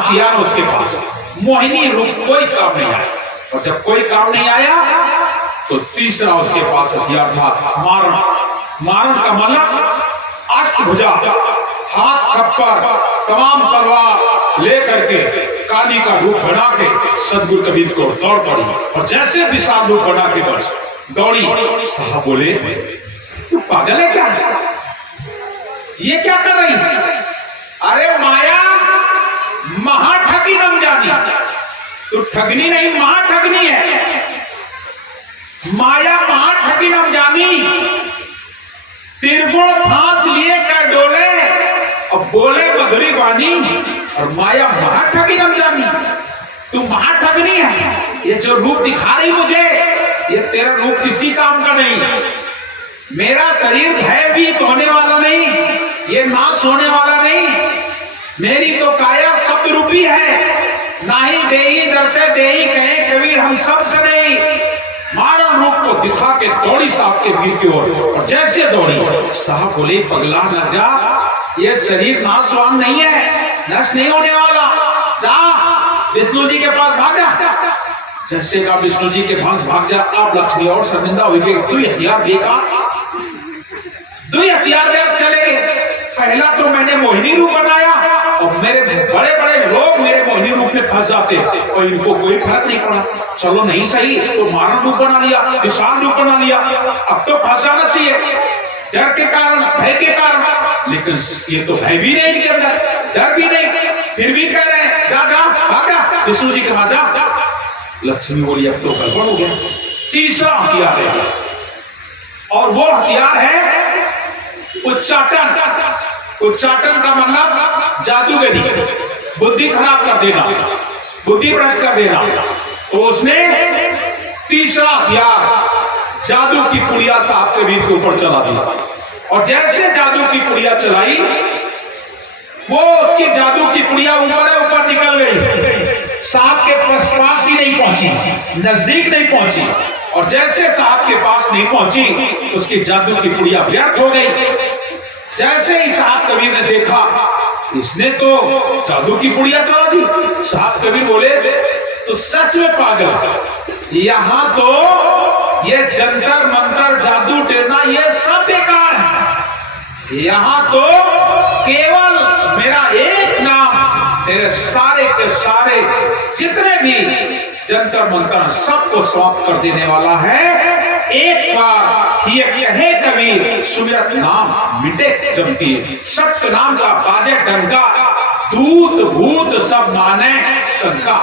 किया ना उसके पास मोहिनी रूप कोई काम नहीं आया। और जब कोई काम नहीं आया तो तीसरा उसके पास हथियार था मारण। मारण का मतलब अष्टभुजा, हाथ खप्पर, तमाम तलवार लेकर के काली का रूप बना के सदगुरु कबीर को दौड़ पड़ी। और जैसे विशाल रूप बना के बस दौड़ी, साहब बोले तू पागल है क्या, ये क्या कर रही है? अरे माया महाठगी नम जानी, तो ठगनी नहीं महाठगनी है। माया महाठगी नम जानी, त्रिगुण फांस लिए कर डोले और बोले मधुरी वाणी, और माया महाठगी नम जानी, तू महाठगनी है। ये जो रूप दिखा रही मुझे, ये तेरा रूप किसी काम का नहीं। मेरा शरीर भयभीत होने वाला नहीं, ये नाश होने वाला नहीं। मेरी तो काया शब्द रूपी है, ना ही देही दर्शे देही कहे कबीर हम सब से नहीं। मारण रूप को दिखा के दौड़ी साहब के वीर की ओर, और जैसे दौड़ी साहब बोले पगला न जा, ये शरीर नाशवान नहीं है, नष्ट नहीं होने वाला, जा विष्णु जी के पास भाग जा। जैसे का विष्णु जी के पास भाग जा, आप लक्ष्मी और शर्मिंदा हुई, तू हथियार बेकार, दो हथियार देकर चले गए। पहला तो मैंने मोहिनी रूप बनाया और मेरे बड़े बड़े लोग मेरे मोहिनी रूप में फंस जाते और इनको कोई फर्क नहीं पड़ा। चलो नहीं सही तो मारण रूप बना लिया, विशाल रूप बना लिया, अब तो फंस जाना चाहिए डर के कारण, भय के कारण। लेकिन ये तो भय भी नहीं इनके अंदर, डर भी नहीं, फिर भी कह रहे हैं जा जा भागा विष्णु जी के पास जा। लक्ष्मी बोली अब तो गड़बड़ हो गया। तीसरा हथियार है और वो हथियार है उच्चाटन। उच्चाटन का मतलब जादूगरी, बुद्धि खराब कर देना, बुद्धि भ्रष्ट कर देना। तो उसने तीसरा हथियार जादू की पुड़िया साहब के वीर के ऊपर चला दिया। और जैसे जादू की पुड़िया चलाई, वो उसकी जादू की पुड़िया ऊपर निकल गई, साहब के पास ही नहीं पहुंची, नजदीक नहीं पहुंची। और जैसे साहब के पास नहीं पहुंची, उसकी जादू की पुड़िया व्यर्थ हो गई। जैसे ही साहब कबीर ने देखा, इसने तो जादू की पुड़िया चला दी। साहब कबीर बोले तो सच में पागल, यहां तो ये जंतर मंतर जादू टेरना ये सब बेकार है। यहां तो केवल मेरा एक नाम तेरे सारे के सारे जितने भी जंतर मंतर सबको समाप्त कर देने वाला है। एक बार ये कहे कबीर सुमिरत नाम मिटे जमती, सत्य नाम का बाजे डंका, दूत भूत सब माने शंका।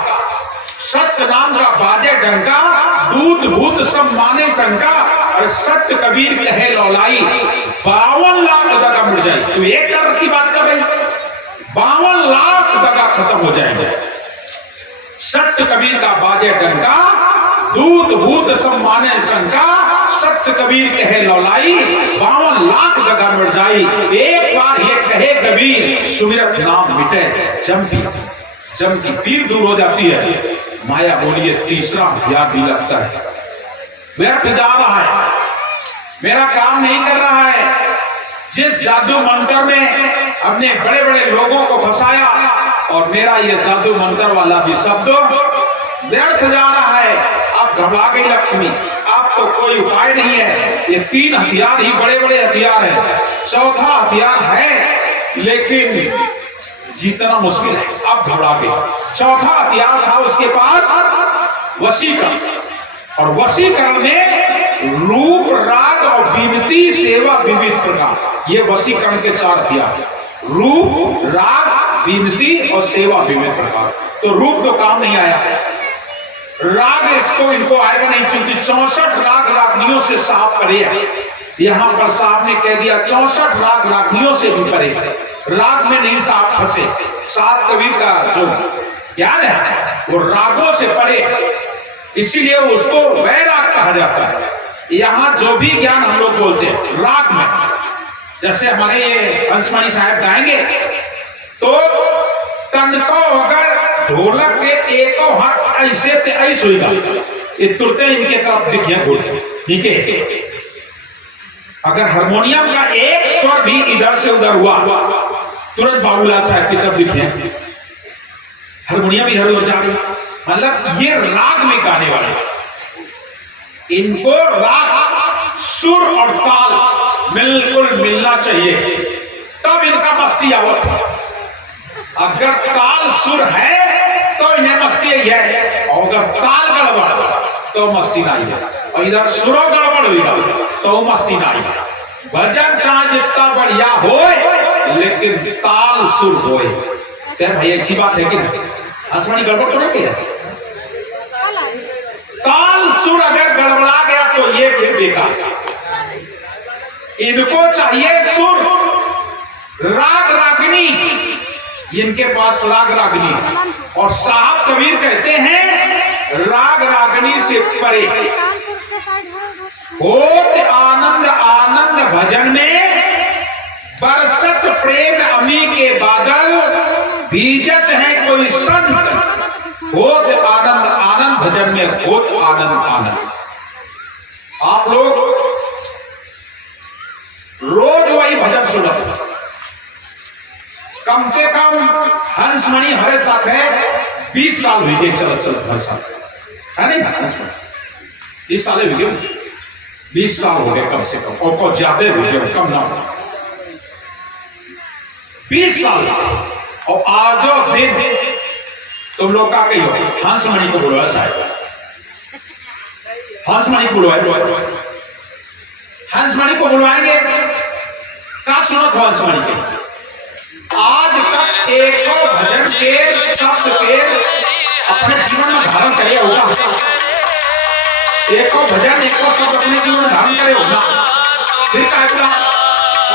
सत्य नाम का बाजे डंका, दूत भूत सब माने शंका। और सत्य कबीर कहे लौलाई, 52 लाख दगा मिट जाए। तू 1 करोड़ की बात कर रही, 52 लाख दगा खत्म हो जाएंगे। सत्य कबीर का बाजे डंका, दूत भूत सब माने शंका। सत्य कबीर कहे लौलाई, 52 लाख दगा मिट जाई। एक बार ये कहे कबीर सुमिरत नाम मिटे जमती, जमती तीर दूर हो जाती है। माया बोलिए तीसरा हथियार भी लगता है, व्यर्थ जा रहा है, मेरा काम नहीं कर रहा है। जिस जादू मंत्र में हमने बड़े बड़े लोगों को फंसाया, और मेरा ये जादू मंत्र वाला भी शब्द व्यर्थ जा रहा है। अब घबरा गई लक्ष्मी, अब तो कोई उपाय नहीं है। ये 3 हथियार ही बड़े बड़े हथियार है, चौथा हथियार है लेकिन जीतना मुश्किल है। अब घबरा गई। चौथा हथियार था उसके पास वशीकरण, और वशीकरण में रूप राग और विमति सेवा विविध प्रकार, ये वशीकरण के 4 हथियार, रूप राग विमति और सेवा विविध प्रकार। तो रूप तो काम नहीं आया, राग इसको इनको आएगा नहीं, क्योंकि 64 राग रागनियों से साफ करे। यहां पर साहब ने कह दिया 64 राग रागनियों से भी परे, राग में नहीं साहब फंसे। साहब कबीर का जो ज्ञान है वो रागों से परे, इसीलिए उसको वैराग कहा जाता है। यहां जो भी ज्ञान हम लोग बोलते हैं राग में, जैसे हमारे ये हंसमणि साहब गाएंगे तो तन को अगर ढोलक के एको हाथ ऐसे ते ऐसे होगा, ये तुरते इनके तरफ दिखिए बोल, ठीक है। अगर हारमोनियम का एक स्वर भी इधर से उधर हुआ, तुरंत बाबूलाल साहब की तरफ दिखिए। हारमोनियम इधर उधर जा रही, मतलब ये राग में गाने वाले, इनको राग सुर और ताल बिल्कुल मिलना चाहिए, तब इनका मस्ती आवत। अगर ताल सुर है तो इन्हें मस्ती है, और अगर ताल गड़बड़ तो मस्ती नहीं है, और इधर सुरो गड़बड़ हुई तो मस्ती नहीं है। भजन चाहे जितना बढ़िया हो लेकिन ताल सुर होए। क्या भाई ऐसी बात है कि आसमानी गड़बड़ तो नहीं है? ताल सुर अगर गड़बड़ा गया तो ये भी बेकार। इनको चाहिए सुर, राग रागनी, इनके पास राग रागनी, और साहब कबीर कहते हैं राग रागनी से परे होत आनंद आनंद भजन में, बरसत प्रेम अमी के बादल, बीजत है कोई संत, होत आनंद आनंद भजन में, होत आनंद आनंद। आप लोग रोज वही भजन सुनते, कम से कम हंसमणि हमारे साथ है 20 साल हुई गए, चलो चलो हमारे साथ है नहीं, 20 साल हुई गए, 20 साल हो गए कम से कम, और कुछ ज्यादा हुई गए, कम ना हो 20 साल से। और आजो दिन तुम लोग का कही हो, हंसमणि को बुलवाया साहब, हंसमणि को बुलवाए, हंसमणि को बुलवाएंगे, क्या सुना था हंसमणि के? आज तक एक भजन के शब्द के अपने जीवन में धारण करे होगा, एक भजन एक शब्द अपने जीवन में धारण करे होगा, फिर क्या?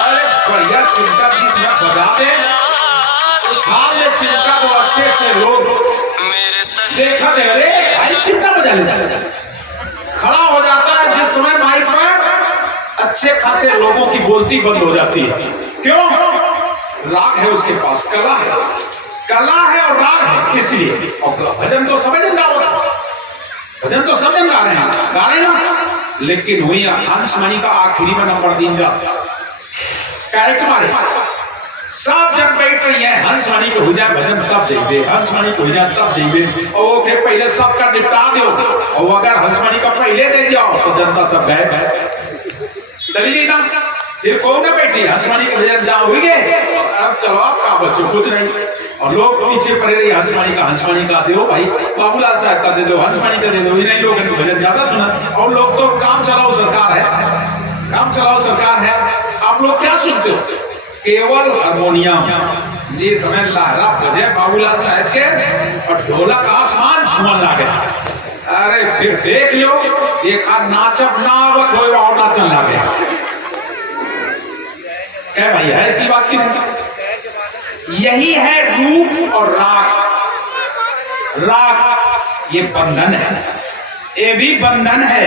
अरे बढ़िया चिंता बीच में बजाते हाल में चिंता को अच्छे से लोग देखा दे, अरे भाई चिंता बजा ले, खड़ा हो जाता है जिस समय माइक पर अच्छे खासे लोगों की बोलती बंद हो जाती है। क्यों? राग है उसके पास, कला है, कला है और राग है, इसलिए। और भजन तो सब जन गा रहे हैं, भजन तो सब जन गा रहे हैं, गा रहे ना, लेकिन हुई हंसमणि का आखिरी में नंबर 3 जा क्या तुम्हारे सब जब बैठ रही है, हंसमणि को हो जाए भजन तब जाइए, हंसमणि को हो जाए तब जाइए, ओके पहले सबका निपटा दो, और अगर हंसमणि का पहले दे दिया तो जनता सब गायब है, चली जाइए ना, फिर कौन ना बैठी हंसमणि के भजन जहाँ हुई गए, अब चलो आपका बच्चों कुछ नहीं, और लोग पीछे पड़े रही हंसमणि का दे दो भाई, बाबूलाल साहब का दे दो, हंसमणि का दे दो, नहीं लोग भजन ज्यादा सुना, और लोग तो काम चलाओ सरकार है, काम चलाओ सरकार है। आप लोग क्या सुनते हो? केवल हारमोनियम, ये समय लहरा बजे बाबूलाल साहब के, और ढोलक आसमान छुमन लागे, अरे फिर देख लो एक नाचब नावत हो और नाचन लागे, क्या भाई है ऐसी बात की नहीं? यही है रूप और राग, राग ये बंधन है, ये भी बंधन है,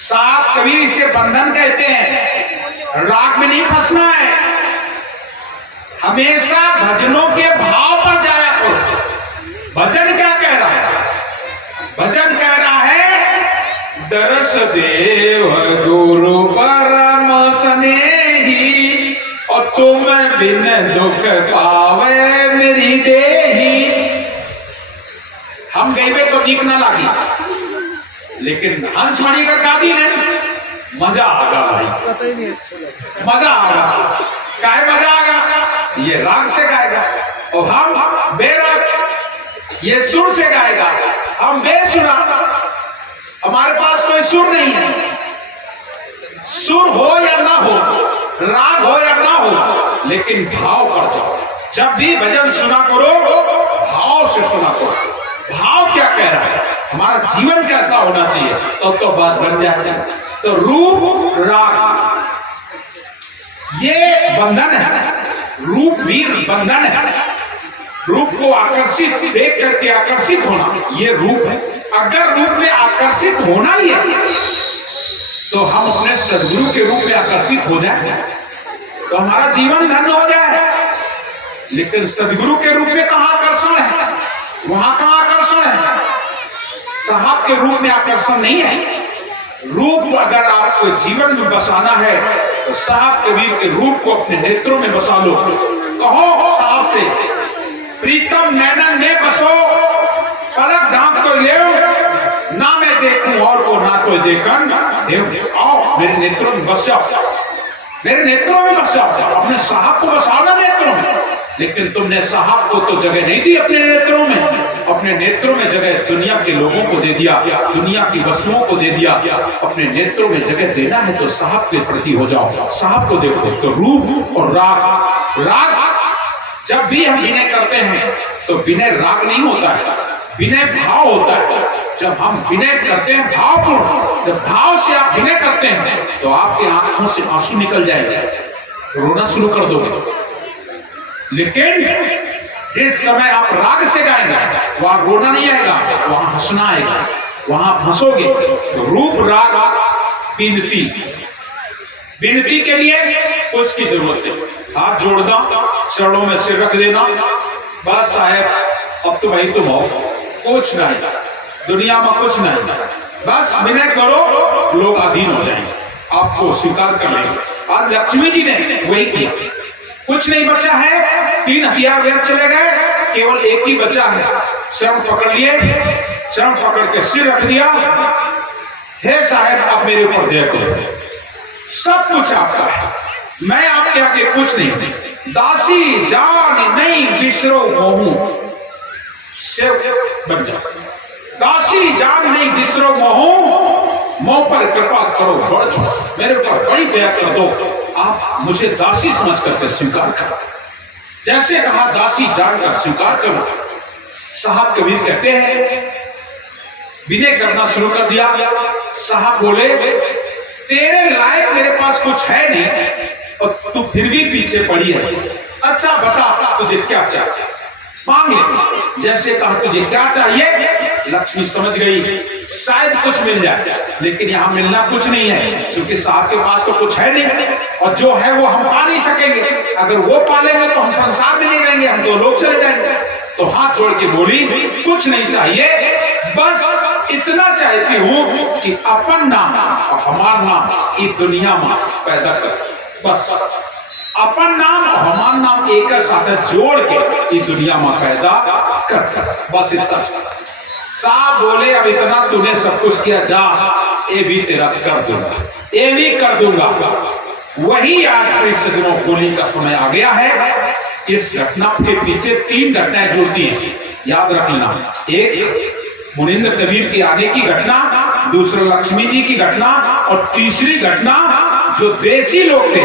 साहब कबीर इसे बंधन कहते हैं। राग में नहीं फंसना है, हमेशा भजनों के भाव पर जाया करो। भजन क्या कह रहा है? भजन कह रहा है दरस देव गुरु परम स्नेही, और तुम बिन दुख पावे मेरी देही। हम गईबे तो नीक ना लागी, लेकिन हंसमणि का गादी ने मजा आगा भाई, मजा आगा, काय मजा आगा? ये राग से गाएगा और हम बेराग, ये सुर से गाएगा, हम बेसुरा, हमारे पास कोई सुर नहीं है। सुर हो या ना हो, राग हो या ना हो, लेकिन भाव पर जाओ। जब भी भजन सुना करो भाव से सुना करो, भाव क्या कह रहा है, हमारा जीवन कैसा होना चाहिए, तो बात बन जाए। तो रूप राग ये बंधन है, रूप भी बंधन है। रूप को आकर्षित देख करके आकर्षित होना, ये रूप है। अगर रूप में आकर्षित होना ही है तो हम अपने सदगुरु के रूप में आकर्षित हो जाए तो हमारा जीवन धन्य हो जाए। लेकिन सदगुरु के रूप में कहां आकर्षण है, वहां कहां आकर्षण है? साहब के रूप में आकर्षण नहीं है। रूप अगर आपको जीवन में बसाना है तो साहब कबीर के रूप को अपने नेत्रों में बसा लो। कहो साहब से प्रीतम नैनन में बसो, पलक ढांक तो ले, ना मैं देखूं और को ना तो देखन, आओ मेरे नेत्रों में बस जाओ, मेरे नेत्रों में बस जाओ। अपने साहब को बसाओ ना नेत्रों में, लेकिन तुमने साहब को तो जगह नहीं दी अपने नेत्रों में। अपने नेत्रों में जगह दुनिया के लोगों को दे दिया, दुनिया की वस्तुओं को दे दिया। अपने नेत्रों में जगह देना है तो साहब के प्रति हो जाओ, साहब को देखो। तो रूप और राग, राग जब भी हम विनय करते हैं तो विनय राग नहीं होता है, विनय भाव होता है। जब हम विनय करते हैं भावपूर्ण, जब भाव से आप विनय करते हैं तो आपके आंखों से आंसू निकल जाएंगे, रोना शुरू कर दोगे। लेकिन जिस समय आप राग से गाएंगे वहां रोना नहीं आएगा, वहां हंसना आएगा, वहां हंसोगे। तो रूप राग विनती, विनती के लिए कुछ की जरूरत है, हाथ जोड़ना, चरणों में सिर रख देना, बस साहब अब तो भाई तुम हो, कुछ नहीं दुनिया में, कुछ नहीं, बस विनय करो, लोग अधीन हो जाएंगे, आपको स्वीकार कर लेंगे। आज लक्ष्मी जी ने वही किया। कुछ नहीं बचा है, 3 हथियार व्यर्थ चले गए, केवल एक ही बचा है। चरण पकड़ लिए, चरण पकड़ के सिर रख दिया, हे साहब आप मेरे ऊपर दया करो, सब कुछ आपका है, मैं आपके आगे कुछ नहीं, दासी जान नहीं बिसरो मोहू, सेवक बन जाओ। दासी जान नहीं बिसरो मोहू, मोह पर कृपा करो बढ़ जाओ, मेरे ऊपर बड़ी दया कर दो, आप मुझे दासी समझ करके स्वीकार करो। जैसे कहा दासी जानकर स्वीकार करो। साहब कबीर कहते हैं विनय करना शुरू कर दिया। साहब बोले तेरे लायक मेरे पास कुछ है नहीं और तू फिर भी पीछे पड़ी है, अच्छा बता तुझे क्या चाहिए, मांग ले। जैसे कहा तुझे क्या चाहिए, लक्ष्मी समझ गई शायद कुछ मिल जाए, लेकिन यहाँ मिलना कुछ नहीं है, क्योंकि साहब के पास तो कुछ है नहीं, और जो है वो हम पा नहीं सकेंगे। अगर वो पालेंगे तो हम संसार में नहीं रहेंगे, हम तो लोग चले जाएंगे। तो हाथ जोड़ के बोली कुछ नहीं चाहिए, बस इतना चाहती हूं कि अपन नाम और हमारा नाम इस दुनिया में पैदा कर, बस अपन नाम और हमारा नाम एक साथ जोड़ के इस दुनिया में पैदा कर, बस इतना। साहब बोले अब इतना तूने सब कुछ किया, जा ये भी तेरा कर दूंगा, ये भी कर दूंगा। वही आज इस दिनों होली का समय आ गया है। इस घटना के पीछे 3 घटनाएं जुड़ती हैं, याद रख लेना। एक मुनिंद्र कबीर के आने की घटना, दूसरा लक्ष्मी जी की घटना, और तीसरी घटना जो देसी लोग थे